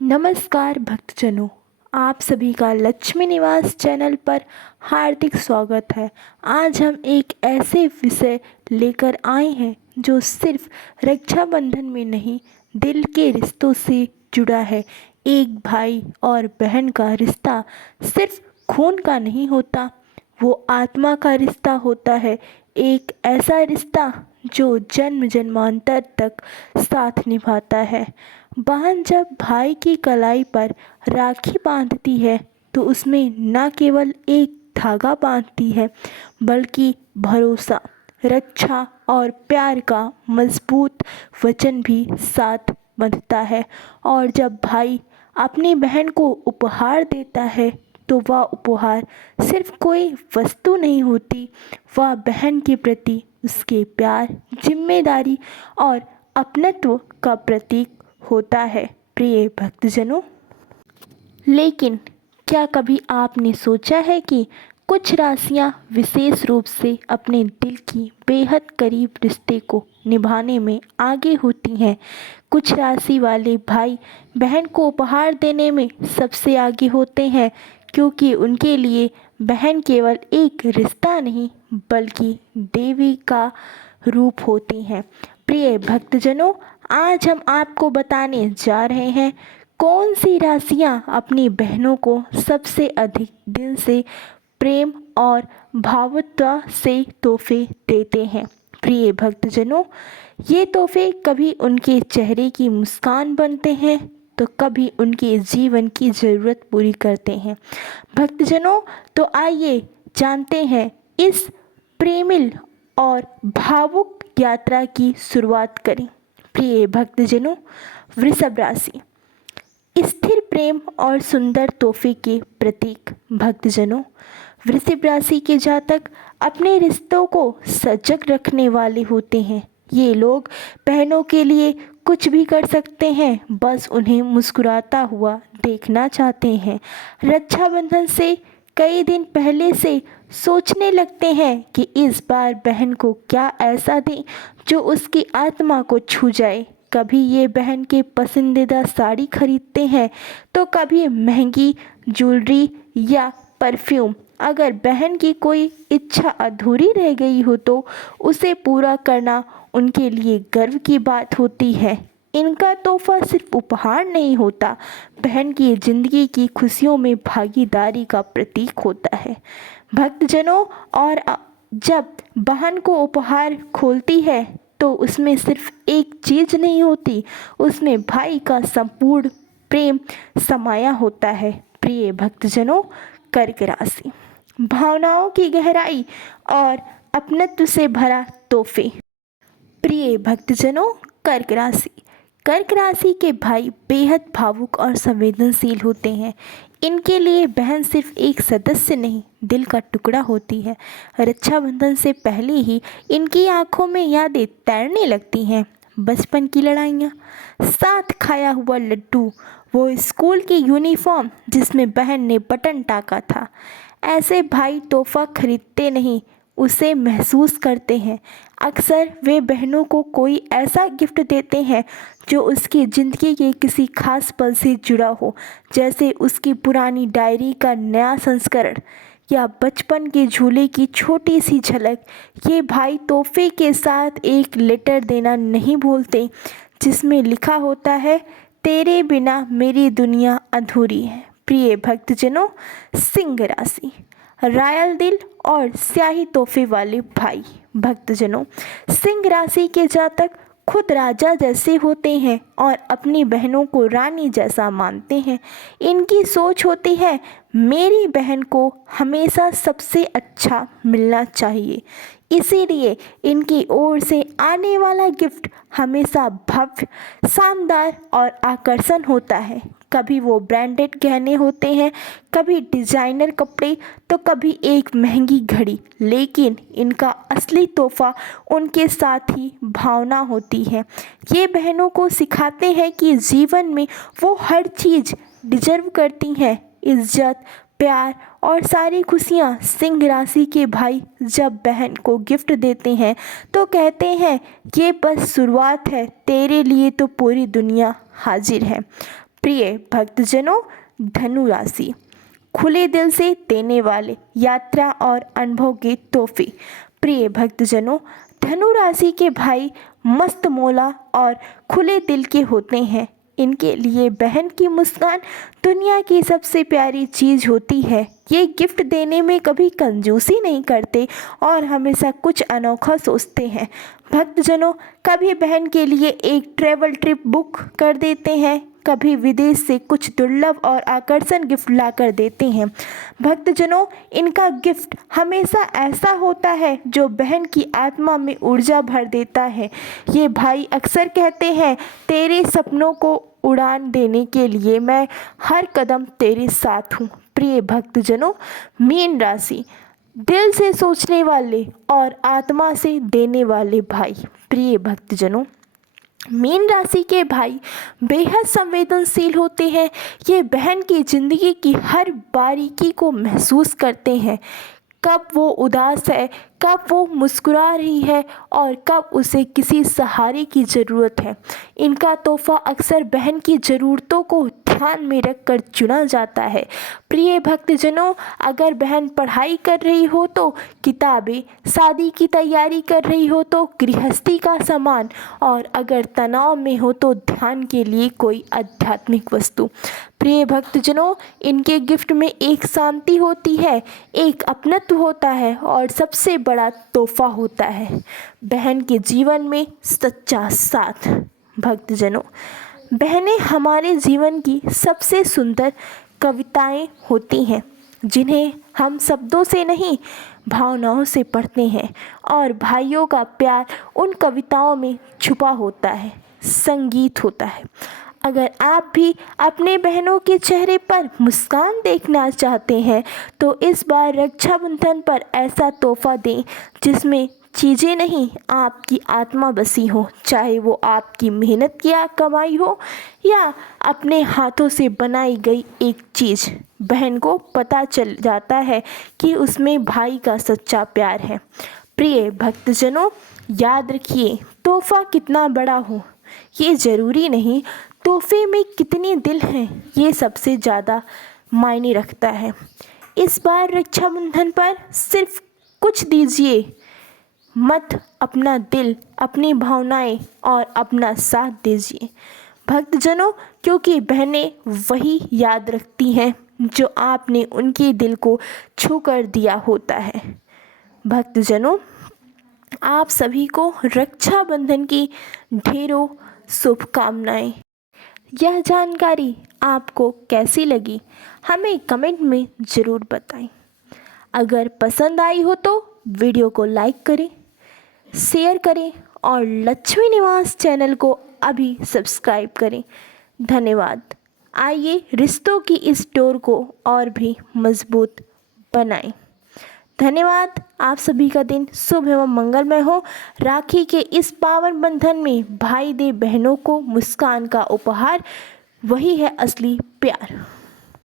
नमस्कार भक्तजनों, आप सभी का लक्ष्मी निवास चैनल पर हार्दिक स्वागत है। आज हम एक ऐसे विषय लेकर आए हैं जो सिर्फ रक्षाबंधन में नहीं, दिल के रिश्तों से जुड़ा है। एक भाई और बहन का रिश्ता सिर्फ खून का नहीं होता, वो आत्मा का रिश्ता होता है। एक ऐसा रिश्ता जो जन्म जन्मांतर तक साथ निभाता है। बहन जब भाई की कलाई पर राखी बांधती है तो उसमें न केवल एक धागा बांधती है, बल्कि भरोसा, रक्षा और प्यार का मजबूत वचन भी साथ बंधता है। और जब भाई अपनी बहन को उपहार देता है तो वह उपहार सिर्फ कोई वस्तु नहीं होती, वह बहन के प्रति उसके प्यार, जिम्मेदारी और अपनत्व का प्रतीक होता है। प्रिय भक्तजनों, लेकिन क्या कभी आपने सोचा है कि कुछ राशियां विशेष रूप से अपने दिल की बेहद करीब रिश्ते को निभाने में आगे होती हैं। कुछ राशि वाले भाई बहन को उपहार देने में सबसे आगे होते हैं, क्योंकि उनके लिए बहन केवल एक रिश्ता नहीं बल्कि देवी का रूप होती हैं। प्रिय भक्तजनों, आज हम आपको बताने जा रहे हैं कौन सी राशियां अपनी बहनों को सबसे अधिक दिल से प्रेम और भावुकता से तोहफे देते हैं। प्रिय भक्तजनों, ये तोहफे कभी उनके चेहरे की मुस्कान बनते हैं तो कभी उनके जीवन की ज़रूरत पूरी करते हैं। भक्तजनों, तो आइए जानते हैं इस प्रेमिल और भावुक यात्रा की शुरुआत करें। प्रिय भक्तजनों, वृषभ राशि स्थिर प्रेम और सुंदर तोहफे के प्रतीक। भक्तजनों, वृषभ राशि के जातक अपने रिश्तों को सजग रखने वाले होते हैं। ये लोग बहनों के लिए कुछ भी कर सकते हैं, बस उन्हें मुस्कुराता हुआ देखना चाहते हैं। रक्षाबंधन से कई दिन पहले से सोचने लगते हैं कि इस बार बहन को क्या ऐसा दें जो उसकी आत्मा को छू जाए। कभी ये बहन के पसंदीदा साड़ी खरीदते हैं तो कभी महंगी ज्वेलरी या परफ्यूम। अगर बहन की कोई इच्छा अधूरी रह गई हो तो उसे पूरा करना उनके लिए गर्व की बात होती है। इनका तोहफा सिर्फ उपहार नहीं होता, बहन की जिंदगी की खुशियों में भागीदारी का प्रतीक होता है। भक्तजनों, और जब बहन को उपहार खोलती है तो उसमें सिर्फ एक चीज़ नहीं होती, उसमें भाई का संपूर्ण प्रेम समाया होता है। प्रिय भक्तजनों, कर्क राशि भावनाओं की गहराई और अपनत्व से भरा तोहफे। प्रिय भक्तजनों, कर्क राशि के भाई बेहद भावुक और संवेदनशील होते हैं। इनके लिए बहन सिर्फ एक सदस्य नहीं, दिल का टुकड़ा होती है। रक्षाबंधन से पहले ही इनकी आंखों में यादें तैरने लगती हैं। बचपन की लड़ाइयाँ, साथ खाया हुआ लड्डू, वो स्कूल की यूनिफॉर्म जिसमें बहन ने बटन टाका था। ऐसे भाई तोहफा खरीदते नहीं, उसे महसूस करते हैं। अक्सर वे बहनों को कोई ऐसा गिफ्ट देते हैं जो उसकी ज़िंदगी के किसी खास पल से जुड़ा हो, जैसे उसकी पुरानी डायरी का नया संस्करण या बचपन के झूले की छोटी सी झलक। ये भाई तोहफे के साथ एक लेटर देना नहीं भूलते, जिसमें लिखा होता है, तेरे बिना मेरी दुनिया अधूरी है। प्रिय भक्तजनों, सिंह राशि रॉयल दिल और स्याही तोहफे वाले भाई। भक्तजनों, सिंह राशि के जातक खुद राजा जैसे होते हैं और अपनी बहनों को रानी जैसा मानते हैं। इनकी सोच होती है, मेरी बहन को हमेशा सबसे अच्छा मिलना चाहिए। इसीलिए इनकी ओर से आने वाला गिफ्ट हमेशा भव्य, शानदार और आकर्षण होता है। कभी वो ब्रांडेड गहने होते हैं, कभी डिजाइनर कपड़े, तो कभी एक महंगी घड़ी, लेकिन इनका असली तोहफा उनके साथ ही भावना होती है। ये बहनों को सिखाते हैं कि जीवन में वो हर चीज़ डिजर्व करती हैं, इज्जत, प्यार और सारी खुशियाँ। सिंह राशि के भाई जब बहन को गिफ्ट देते हैं तो कहते हैं, ये बस शुरुआत है, तेरे लिए तो पूरी दुनिया हाजिर है। प्रिय भक्तजनों, धनु राशि खुले दिल से देने वाले यात्रा और अनुभव के तोहफे। प्रिय भक्तजनों, धनु राशि के भाई मस्त मौला और खुले दिल के होते हैं। इनके लिए बहन की मुस्कान दुनिया की सबसे प्यारी चीज़ होती है। ये गिफ्ट देने में कभी कंजूसी नहीं करते और हमेशा कुछ अनोखा सोचते हैं। भक्तजनों, कभी बहन के लिए एक ट्रैवल ट्रिप बुक कर देते हैं, कभी विदेश से कुछ दुर्लभ और आकर्षण गिफ्ट ला कर देते हैं। भक्तजनों, इनका गिफ्ट हमेशा ऐसा होता है जो बहन की आत्मा में ऊर्जा भर देता है। ये भाई अक्सर कहते हैं, तेरे सपनों को उड़ान देने के लिए मैं हर कदम तेरे साथ हूँ। प्रिय भक्तजनों, मीन राशि दिल से सोचने वाले और आत्मा से देने वाले भाई। प्रिय भक्तजनों, मीन राशि के भाई बेहद संवेदनशील होते हैं। ये बहन की ज़िंदगी की हर बारीकी को महसूस करते हैं, कब वो उदास है, कब वो मुस्कुरा रही है और कब उसे किसी सहारे की ज़रूरत है। इनका तोहफ़ा अक्सर बहन की ज़रूरतों को ध्यान में रखकर चुना जाता है। प्रिय भक्तजनों, अगर बहन पढ़ाई कर रही हो तो किताबें, शादी की तैयारी कर रही हो तो गृहस्थी का सामान और अगर तनाव में हो तो ध्यान के लिए कोई आध्यात्मिक वस्तु। प्रिय भक्तजनों, इनके गिफ्ट में एक शांति होती है, एक अपनत्व होता है और सबसे बड़ा तोहफा होता है बहन के जीवन में सच्चा साथ। भक्तजनों, बहनें हमारे जीवन की सबसे सुंदर कविताएं होती हैं, जिन्हें हम शब्दों से नहीं भावनाओं से पढ़ते हैं और भाइयों का प्यार उन कविताओं में छुपा होता है, संगीत होता है। अगर आप भी अपने बहनों के चेहरे पर मुस्कान देखना चाहते हैं तो इस बार रक्षाबंधन पर ऐसा तोहफा दें जिसमें चीज़ें नहीं, आपकी आत्मा बसी हो। चाहे वो आपकी मेहनत की कमाई हो या अपने हाथों से बनाई गई एक चीज़, बहन को पता चल जाता है कि उसमें भाई का सच्चा प्यार है। प्रिय भक्तजनों, याद रखिए, तोहफा कितना बड़ा हो ये ज़रूरी नहीं, तोहफे में कितने दिल हैं ये सबसे ज़्यादा मायने रखता है। इस बार रक्षाबंधन पर सिर्फ कुछ दीजिए, मत अपना दिल, अपनी भावनाएं और अपना साथ दीजिए भक्तजनों, क्योंकि बहनें वही याद रखती हैं जो आपने उनके दिल को छू कर दिया होता है। भक्तजनों, आप सभी को रक्षाबंधन की ढेरों शुभकामनाएं। यह जानकारी आपको कैसी लगी हमें कमेंट में ज़रूर बताएं। अगर पसंद आई हो तो वीडियो को लाइक करें, शेयर करें और लक्ष्मी निवास चैनल को अभी सब्सक्राइब करें। धन्यवाद। आइए रिश्तों की इस डोर को और भी मजबूत बनाएं। धन्यवाद। आप सभी का दिन शुभ एवं मंगलमय हो। राखी के इस पावन बंधन में भाई दे बहनों को मुस्कान का उपहार, वही है असली प्यार।